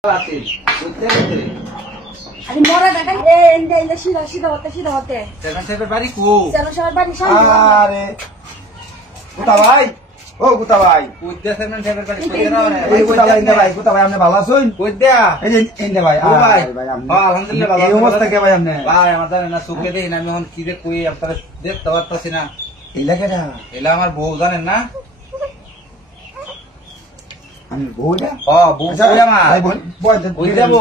अरे मोरा देखा इंदे सीधा सीधा होते सेवन सेवन बारी को चलो सर बारी सामने अरे गुता भाई ओ गुता भाई कुद्या सेवन सेवन बारी को ना এই গুতা ভাই আপনি ভালো আছেন कुद्या এই যে ইন্দে ভাই ও ভাই ভাই আপনি আলহামদুলিল্লাহ ভালো এই অবস্থা কে ভাই আপনি ভাই আমাদের না সুখে দেই না আমি এখন কি রে কই আপনারা দেখতে পারতাছি না এই লাগাটা এলা আমার বউ জানেন না আমি বউটা ও বউ আমার ভাই বই বই দেব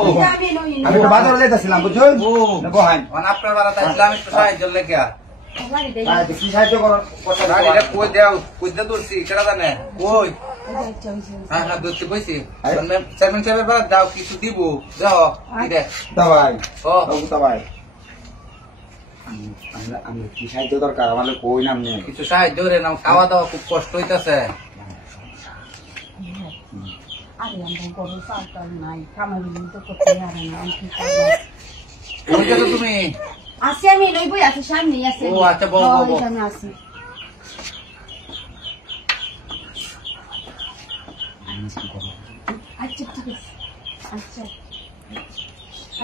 আমি তো বাজারে যাইতাছিলাম বুঝছেন ও বহান মানে আপনার বাড়াতে আসলাম একটু সাহায্য লেগে তাই কি সাহায্য করার কথা না এটা কই দাও কুদ্যা দূরছি কেডা জানে কই হ্যাঁ হ্যাঁ দূরছি বইছি সেভেন সেভেন বার দাও কিছু দিব যাও ইদে গুতা ভাই ও গুতা ভাই আমি কি সাহায্য দরকার আমাদের কই নাম নেই কিছু সাহায্য করে নাও খাওয়া দাওয়া খুব কষ্ট হইতাছে अरे हम को साथ नहीं कामबिन तो করতে পারে না আমি কি করব ওই যে তুমি আসি আমি লই বই আছে সামনে আছে ও আচ্ছা বউ সামনে আছে আচ্ছা ঠিক আছে আচ্ছা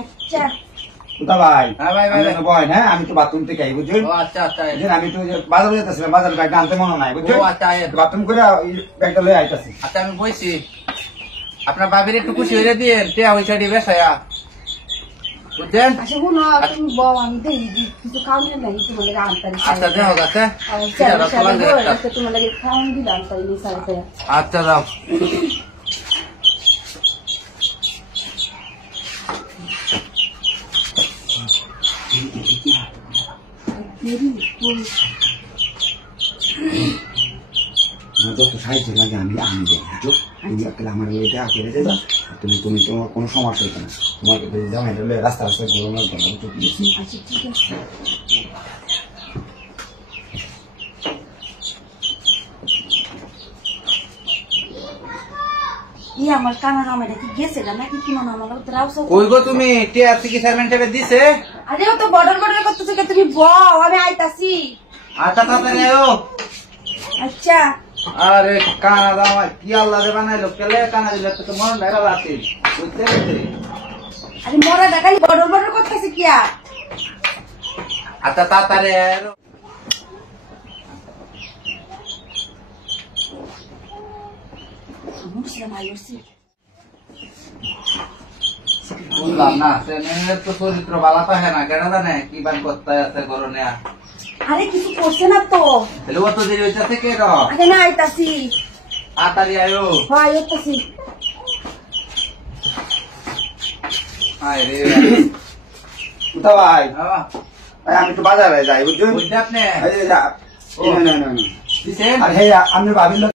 আচ্ছা গুতা ভাই হ্যাঁ ভাই ভাই বয় না আমি তো বাথরুম থেকে আই বুঝছেন ও আচ্ছা আচ্ছা এই আমি তো বাজারে যাইতাছিলাম বাজারে ব্যাগটা আনতে মনে নাই বুঝছেন ও আচ্ছা বাথরুম করে ব্যাগটা লই আইতাছি আচ্ছা আমি বইছি আপনার বাবির একটু খুশি হইরে দিয়েন টিয়া ওই সাইডে বেসায়া বুঝছেন আচ্ছা হুন তুমি বউ আমি দেই কিছু খাওয়ানো নাই তোমার লাগে আনতারি আচ্ছা দেও গাছে আচ্ছা তোমার লাগে খাওয়ান দিলাম তাই নি সাইতে আচ্ছা দাও যত সাহায্য লাগে আমি দেবো বুঝছো তুমি একটা আমার দেখা করে দেবা তুমি তোমার কোনো সমস্যা হইতো না তোমাকে জামাই হলে রাস্তা ঘুরানোর জন্য বুঝছো আচ্ছা ঠিক আছে ই আমার কানা নামে কি গেছে না নাকি কি মনে আমার উতরাও সব কই গো তুমি টিয়া কি সেভেন সেভেন দিছে আরে ও তো বর্ডার করতেছে যে তুমি বউ আমি আইতাছি আচ্ছা তাড়াতাড়ি আয়ো আচ্ছা আরে কানা দাও কি আল্লাহ রে বানাইলো কেলে কানা দিলে তো মন লাগা রাতে বুঝতে আরে মোরা দেখাই বর্ডার করতেছে কি আচ্ছা তাড়াতাড়ি আয়ো মুসলিম আইছি বুঝলাম না সেনের তো চরিত্র ভালো পাহে না কেন জানে কি বান করতে আছে গরনে আরে কিছু করছে না তো তাহলে ও তো দেরি হইতাছে কে র আরে না আইতাছি তাড়াতাড়ি আয়ো হয় আইতাছি আয় রে গুতা ভাই বাবা আমি তো বাজারে যাই বুঝছো বুঝতে আপনি এই যা না দিছেন আর হে আমি ভাবিল